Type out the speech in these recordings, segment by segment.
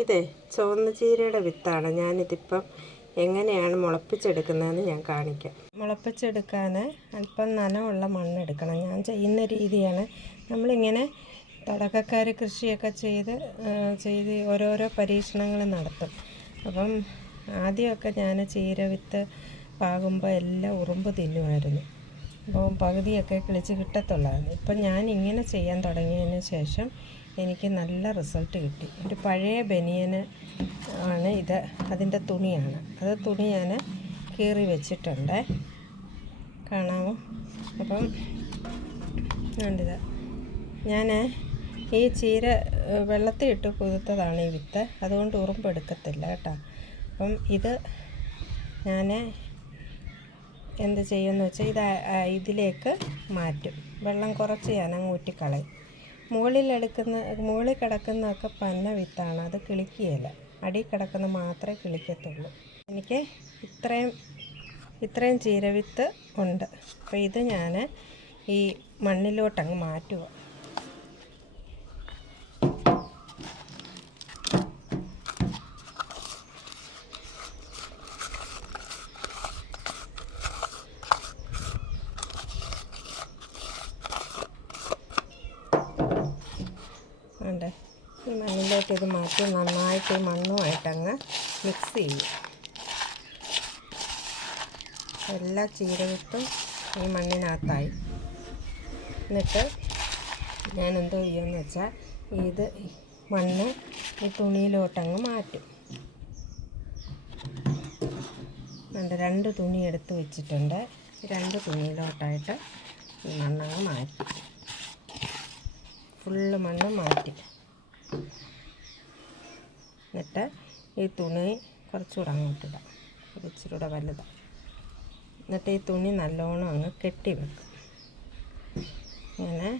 ഇതേ ചുവന്ന ചീരയുടെ വിത്താണ്. ഞാനിതിപ്പം എങ്ങനെയാണ് മുളപ്പിച്ചെടുക്കുന്നതെന്ന് ഞാൻ കാണിക്കാം. മുളപ്പിച്ചെടുക്കാൻ അല്പം മണ്ണ് മണ്ണെടുക്കണം. ഞാൻ ചെയ്യുന്ന രീതിയാണ് നമ്മളിങ്ങനെ തുടക്കക്കാർ കൃഷിയൊക്കെ ചെയ്ത് ചെയ്ത് ഓരോരോ പരീക്ഷണങ്ങൾ നടത്തും. അപ്പം ആദ്യമൊക്കെ ഞാൻ ചീര വിത്ത് പാകുമ്പോൾ എല്ലാം ഉറുമ്പ് തിന്നുമായിരുന്നു. അപ്പോൾ പകുതിയൊക്കെ കിളിച്ച് കിട്ടത്തുള്ളായിരുന്നു. ഇപ്പം ഞാൻ ഇങ്ങനെ ചെയ്യാൻ തുടങ്ങിയതിന് ശേഷം എനിക്ക് നല്ല റിസൾട്ട് കിട്ടി. ഒരു പഴയ ബനിയന് ആണ് ഇത്. അതിന്റെ തുണിയാണ്. അത് തുണി ഞാൻ കീറി വെച്ചിട്ടുണ്ട്. കാണാമോ? അപ്പം കണ്ടിത് ഞാൻ ഈ ചീര വെള്ളത്തിൽ ഇട്ട് കുതിർത്തതാണ് ഈ വിത്ത്. അതുകൊണ്ട് ഉറുമ്പ് എടുക്കത്തില്ല കേട്ടോ. അപ്പം ഇത് ഞാൻ എന്ത് ചെയ്യുമെന്ന് വെച്ചാൽ ഇത് ഇതിലേക്ക് മാറ്റും. വെള്ളം കുറച്ച് ഞാൻ അങ്ങ് ഊറ്റിക്കളയും. മുകളിൽ എടുക്കുന്ന മുകളിൽ കിടക്കുന്നതൊക്കെ പന്ന വിത്താണ്. അത് കിളിക്കുകയില്ല. അടി കിടക്കുന്ന മാത്രമേ കിളിക്കത്തുള്ളൂ. എനിക്ക് ഇത്രയും ഇത്രയും ചീരവിത്ത് ഉണ്ട്. അപ്പോൾ ഇത് ഞാൻ ഈ മണ്ണിലോട്ടങ്ങ് മാറ്റുക ഉണ്ട് ഈ മണ്ണിലേക്ക് ഇത് മാറ്റി നന്നായിട്ട് മണ്ണുമായിട്ടങ്ങ് മിക്സ് ചെയ്യും. എല്ലാ ചീരവിത്തും ഈ മണ്ണിനകത്തായി. എന്നിട്ട് ഞാൻ എന്തോ ചെയ്യുമെന്ന് വെച്ചാൽ ഇത് മണ്ണ് ഈ തുണിയിലോട്ടങ്ങ് മാറ്റും. എന്റെ രണ്ട് തുണി എടുത്ത് വെച്ചിട്ടുണ്ട്. രണ്ട് തുണിയിലോട്ടായിട്ട് ഈ മണ്ണങ്ങ് മാറ്റി. ഫുള്ള് മണ്ണ് മാറ്റി. എന്നിട്ട് ഈ തുണി കുറച്ചുകൂടെ അങ്ങോട്ടിടാം. ഇത് ഇച്ചിരി കൂടെ വലുതാണ് എന്നിട്ട് ഈ തുണി നല്ലോണം അങ്ങ് കെട്ടി വെക്കും. ഇങ്ങനെ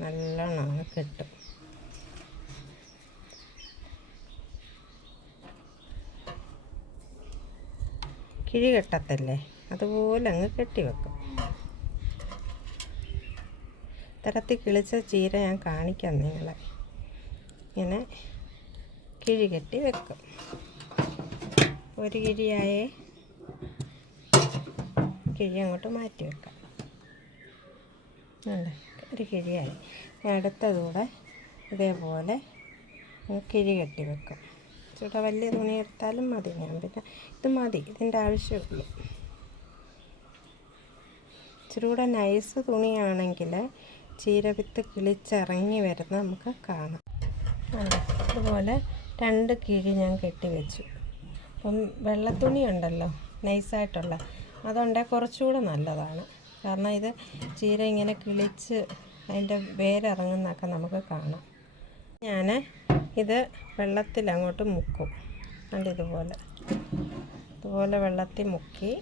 നല്ലോണം അങ്ങ് കെട്ടും. കിഴി കെട്ടത്തല്ലേ? അതുപോലെ അങ്ങ് കെട്ടി വെക്കും. തരത്തിൽ കിളിച്ച ചീര ഞാൻ കാണിക്കാം നിങ്ങളെ. ഇങ്ങനെ കിഴികെട്ടി വെക്കും. ഒരു കിഴിയായേ കിഴി അങ്ങോട്ട് മാറ്റി വെക്കാം. ഉണ്ട് ഒരു കിഴിയായി. അടുത്തതൂടെ ഇതേപോലെ കിഴി കെട്ടി വെക്കും. ഇച്ചിരി വലിയ തുണി എടുത്താലും മതി. ഞാൻ പിന്നെ ഇത് മതി. ഇതിന്റെ ആവശ്യമുള്ളൂ. ഇച്ചിരി കൂടെ നൈസ് തുണിയാണെങ്കിൽ ചീരവിത്ത് കിളിച്ചിറങ്ങി വരുന്ന നമുക്ക് കാണാം? അതുപോലെ രണ്ട് കിഴി ഞാൻ കെട്ടി വെച്ചു. അപ്പം വെള്ളത്തുണി ഉണ്ടല്ലോ നൈസായിട്ടുള്ള അതുണ്ടെങ്കിൽ കുറച്ചുകൂടെ നല്ലതാണ്. കാരണം ഇത് ചീര ഇങ്ങനെ കിളിച്ച് അതിന്റെ വേരിറങ്ങുന്നൊക്കെ നമുക്ക് കാണാം. ഞാൻ ഇത് വെള്ളത്തിൽ അങ്ങോട്ട് മുക്കും. കണ്ട് ഇതുപോലെ. ഇതുപോലെ വെള്ളത്തിൽ മുക്കി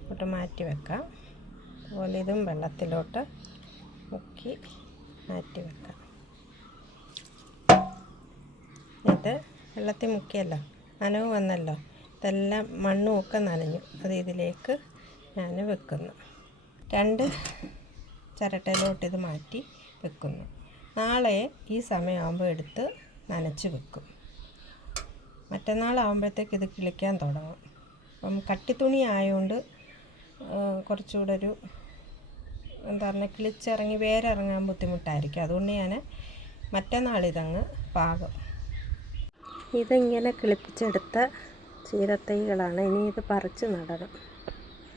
അങ്ങോട്ട് മാറ്റി വെക്കാം. അതുപോലെ ഇതും വെള്ളത്തിലോട്ട് മുക്കി മാറ്റി വെക്കാം. ഇത് വെള്ളത്തിൽ മുക്കിയല്ലോ നനവ് വന്നല്ലോ. ഇതെല്ലാം മണ്ണും ഒക്കെ നനഞ്ഞു. അത് ഇതിലേക്ക് ഞാൻ വെക്കുന്നു. രണ്ട് ചിരട്ടയിലോട്ട് ഇത് മാറ്റി വെക്കുന്നു. നാളെ ഈ സമയമാകുമ്പോൾ എടുത്ത് നനച്ച് വെക്കും. മറ്റന്നാളാകുമ്പോഴത്തേക്ക് ഇത് കിളിക്കാൻ തുടങ്ങും. അപ്പം കട്ടിത്തുണി ആയതുകൊണ്ട് കുറച്ചുകൂടെ ഒരു എന്താ പറഞ്ഞാൽ കിളിച്ചിറങ്ങി വേരിറങ്ങാൻ ബുദ്ധിമുട്ടായിരിക്കും. അതുകൊണ്ട് ഞാൻ മറ്റന്നാൾ ഇതങ്ങ് പാകം. ഇതിങ്ങനെ കിളിപ്പിച്ചെടുത്ത ചീരത്തൈകളാണ്? ഇനി ഇത് പറിച്ച് നടണം.